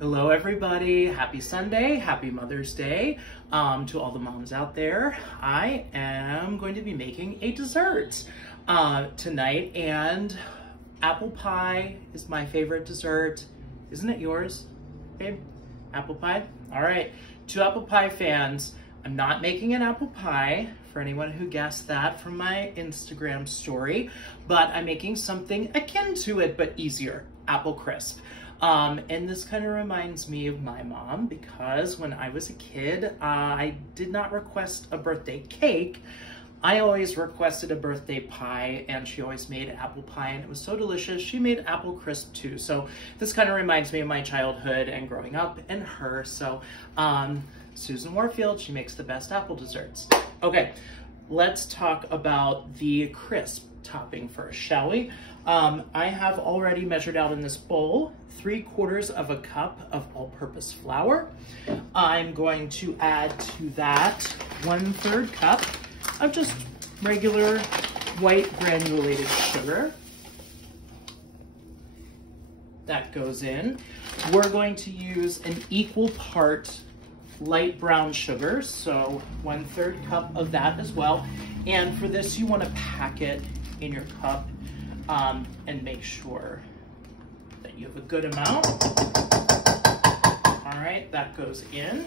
Hello everybody, happy Sunday, happy Mother's Day to all the moms out there. I am going to be making a dessert tonight, and apple pie is my favorite dessert. Isn't it yours, babe? Apple pie? All right, to apple pie fans, I'm not making an apple pie for anyone who guessed that from my Instagram story, but I'm making something akin to it, but easier, apple crisp. And this kind of reminds me of my mom, because when I was a kid, I did not request a birthday cake. I always requested a birthday pie, and she always made apple pie, and it was so delicious. She made apple crisp too. So this kind of reminds me of my childhood and growing up and her. So Susan Warfield, she makes the best apple desserts. Okay, let's talk about the crisp topping first, shall we? I have already measured out in this bowl 3/4 of a cup of all-purpose flour. I'm going to add to that 1/3 cup of just regular white granulated sugar. That goes in. We're going to use an equal part light brown sugar, so 1/3 cup of that as well. And for this, you want to pack it in your cup and make sure that you have a good amount. All right, that goes in.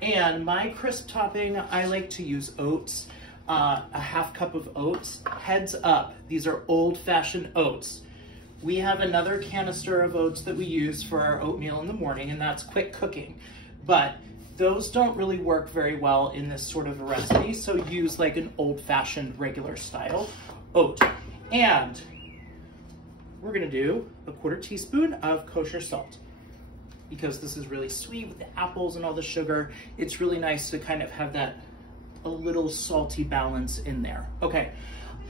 And my crisp topping, I like to use oats, a 1/2 cup of oats. Heads up, these are old-fashioned oats. We have another canister of oats that we use for our oatmeal in the morning, and that's quick cooking. But those don't really work very well in this sort of a recipe, so use like an old-fashioned regular style oat. And we're gonna do a 1/4 teaspoon of kosher salt, because this is really sweet with the apples and all the sugar. It's really nice to kind of have that a little salty balance in there. Okay,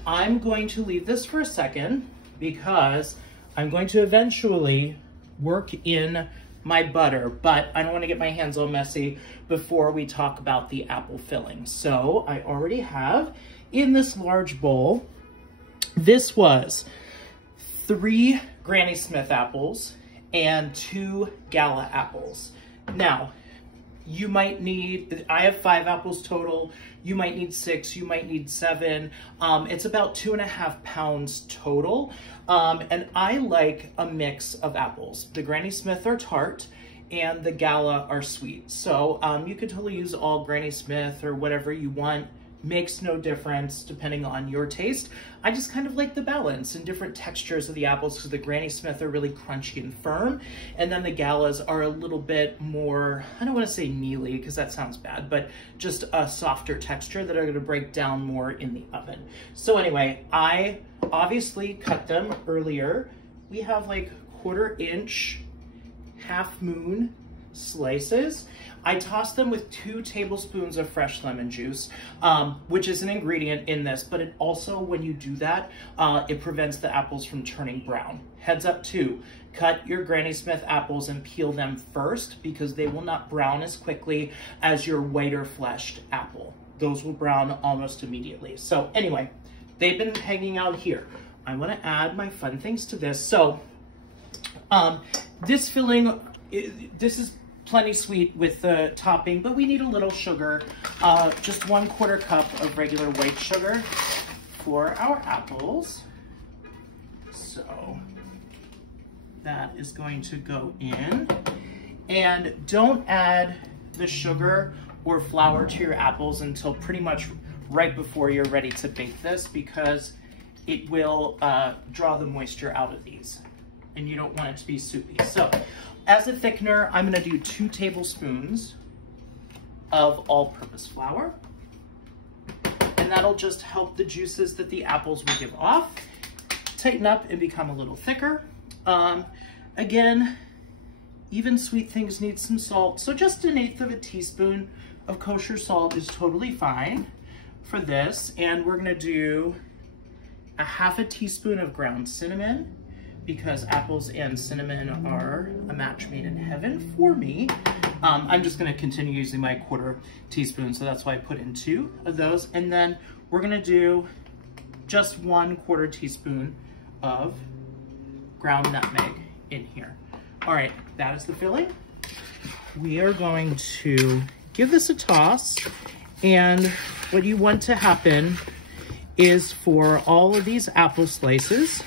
I'm going to leave this for a second because I'm going to eventually work in my butter, but I don't want to get my hands all messy before we talk about the apple filling. So I already have in this large bowl, this was 3 Granny Smith apples and 2 Gala apples. Now, you might need, I have 5 apples total. You might need 6, you might need 7. It's about 2.5 pounds total. And I like a mix of apples. The Granny Smith are tart and the Gala are sweet. So you could totally use all Granny Smith or whatever you want. Makes no difference depending on your taste. I just kind of like the balance and different textures of the apples, because the Granny Smith are really crunchy and firm, and then the Galas are a little bit more, I don't want to say mealy because that sounds bad, but just a softer texture that are going to break down more in the oven. So anyway, I obviously cut them earlier. We have like 1/4 inch, 1/2 moon slices. I toss them with 2 tablespoons of fresh lemon juice, which is an ingredient in this, but it also, when you do that, it prevents the apples from turning brown. Heads up too, cut your Granny Smith apples and peel them first, because they will not brown as quickly as your whiter fleshed apple. Those will brown almost immediately. So anyway, they've been hanging out here. I want to add my fun things to this. So this filling, this is plenty sweet with the topping, but we need a little sugar, just 1/4 cup of regular white sugar for our apples. So that is going to go in. And don't add the sugar or flour to your apples until pretty much right before you're ready to bake this, because it will draw the moisture out of these, and you don't want it to be soupy. So as a thickener, I'm gonna do 2 tablespoons of all-purpose flour, and that'll just help the juices that the apples will give off tighten up and become a little thicker. Again, even sweet things need some salt, so just 1/8 teaspoon of kosher salt is totally fine for this. And we're gonna do a 1/2 teaspoon of ground cinnamon, because apples and cinnamon are a match made in heaven for me. I'm just gonna continue using my 1/4 teaspoon, so that's why I put in 2 of those. And then we're gonna do just 1/4 teaspoon of ground nutmeg in here. All right, that is the filling. We are going to give this a toss, and what you want to happen is for all of these apple slices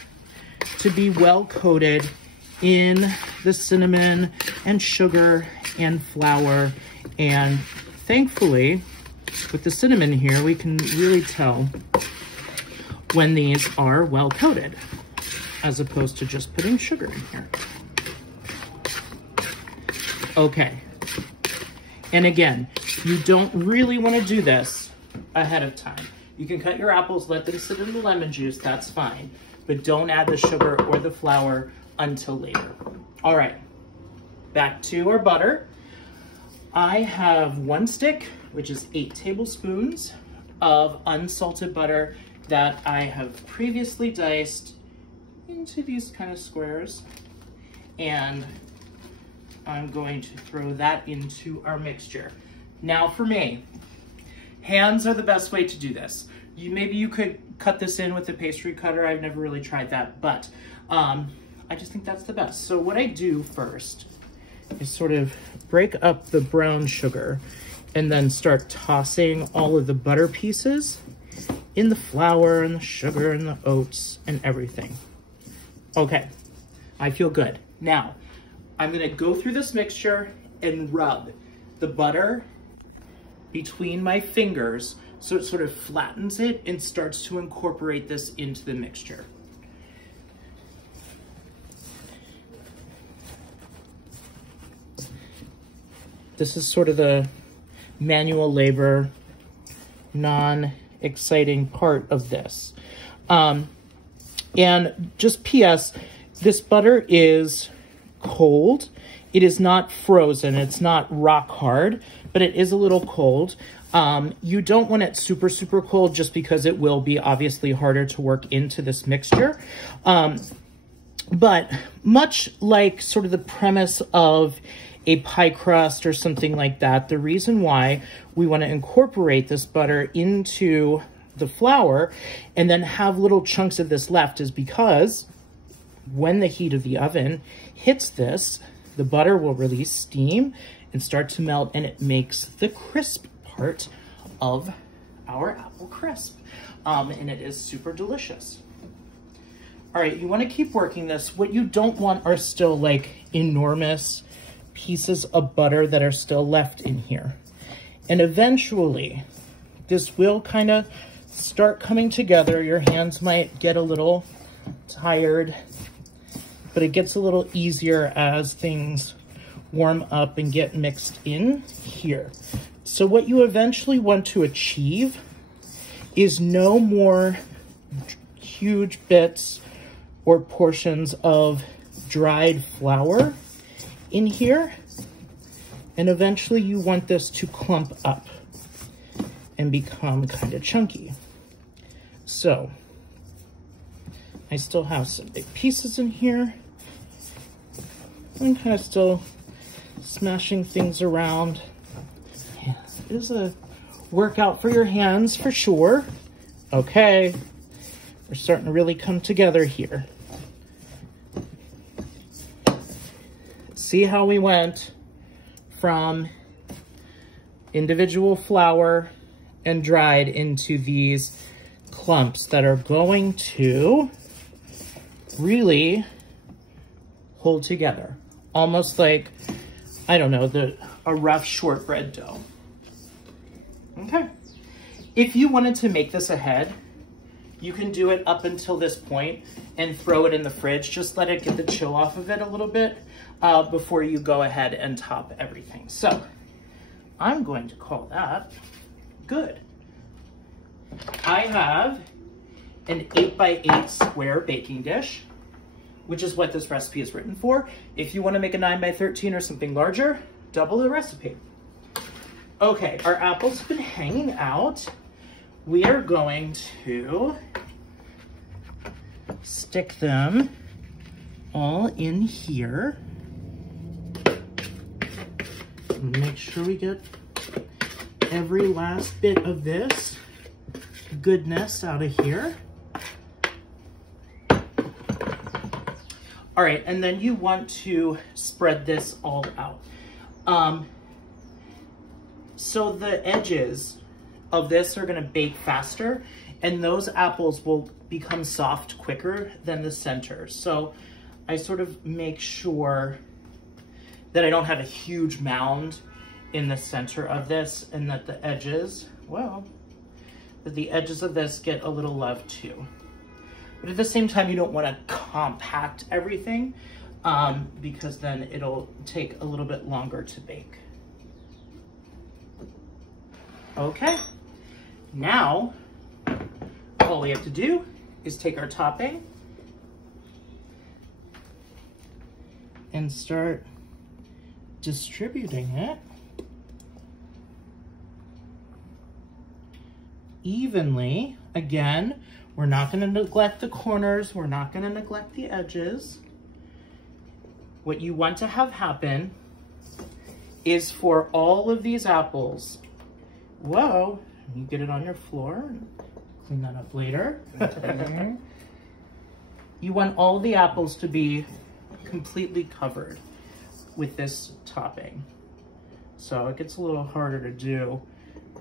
to be well coated in the cinnamon and sugar and flour. And thankfully, with the cinnamon here, we can really tell when these are well coated, as opposed to just putting sugar in here. Okay. And again, you don't really want to do this ahead of time. You can cut your apples, let them sit in the lemon juice, that's fine. But don't add the sugar or the flour until later. All right, back to our butter. I have 1 stick, which is 8 tablespoons of unsalted butter that I have previously diced into these kind of squares. And I'm going to throw that into our mixture. Now for me, hands are the best way to do this. Maybe you could cut this in with a pastry cutter. I've never really tried that, but I just think that's the best. So what I do first is sort of break up the brown sugar and then start tossing all of the butter pieces in the flour and the sugar and the oats and everything. Okay, I feel good. Now, I'm gonna go through this mixture and rub the butter between my fingers so it sort of flattens it and starts to incorporate this into the mixture. This is sort of the manual labor, non-exciting part of this. And just PS, this butter is cold. It is not frozen. It's not rock hard, but it is a little cold. You don't want it super, super cold just because it will be obviously harder to work into this mixture. But much like sort of the premise of a pie crust or something like that, the reason why we want to incorporate this butter into the flour and then have little chunks of this left is because when the heat of the oven hits this, the butter will release steam and start to melt, and it makes the crisp part of our apple crisp. And it is super delicious. All right, you want to keep working this. What you don't want are still like enormous pieces of butter that are still left in here. And eventually, this will kind of start coming together. Your hands might get a little tired, but it gets a little easier as things warm up and get mixed in here. So what you eventually want to achieve is no more huge bits or portions of dried flour in here. And eventually you want this to clump up and become kind of chunky. So I still have some big pieces in here. I'm kind of still smashing things around. Yeah, it is a workout for your hands for sure. Okay, we're starting to really come together here. See how we went from individual flour and dried into these clumps that are going to really hold together. Almost like, I don't know, a rough shortbread dough. Okay. If you wanted to make this ahead, you can do it up until this point and throw it in the fridge. Just let it get the chill off of it a little bit before you go ahead and top everything. So I'm going to call that good. I have an 8x8 square baking dish, which is what this recipe is written for. If you want to make a 9x13 or something larger, double the recipe. Okay, our apples have been hanging out. We are going to stick them all in here. Make sure we get every last bit of this goodness out of here. All right, and then you want to spread this all out. So the edges of this are gonna bake faster, and those apples will become soft quicker than the center. So I sort of make sure that I don't have a huge mound in the center of this, and that the edges, well, that the edges of this get a little love too. But at the same time, you don't want to compact everything because then it'll take a little bit longer to bake. Okay, now all we have to do is take our topping and start distributing it evenly. Again, we're not going to neglect the corners. We're not going to neglect the edges. What you want to have happen is for all of these apples, whoa, you get it on your floor, clean that up later. You want all the apples to be completely covered with this topping. So it gets a little harder to do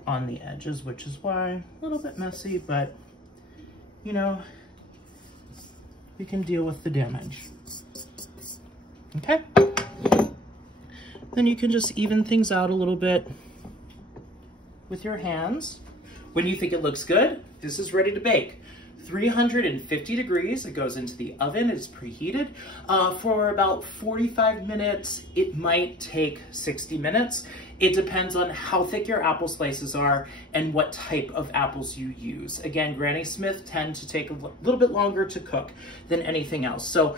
on the edges, which is why a little bit messy, but you know, we can deal with the damage. Okay. Then you can just even things out a little bit with your hands. When you think it looks good, this is ready to bake. 350 degrees, it goes into the oven, it's preheated for about 45 minutes. It might take 60 minutes. It depends on how thick your apple slices are and what type of apples you use. Again, Granny Smith tend to take a little bit longer to cook than anything else. So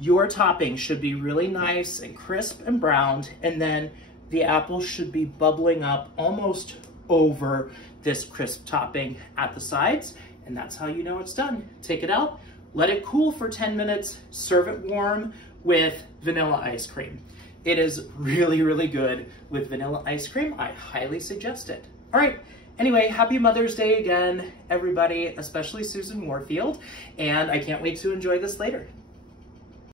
your topping should be really nice and crisp and browned, and then the apple should be bubbling up almost over this crisp topping at the sides. And that's how you know it's done. Take it out, let it cool for 10 minutes, serve it warm with vanilla ice cream. It is really, really good with vanilla ice cream. I highly suggest it. All right, anyway, happy Mother's Day again, everybody, especially Susan Warfield. And I can't wait to enjoy this later.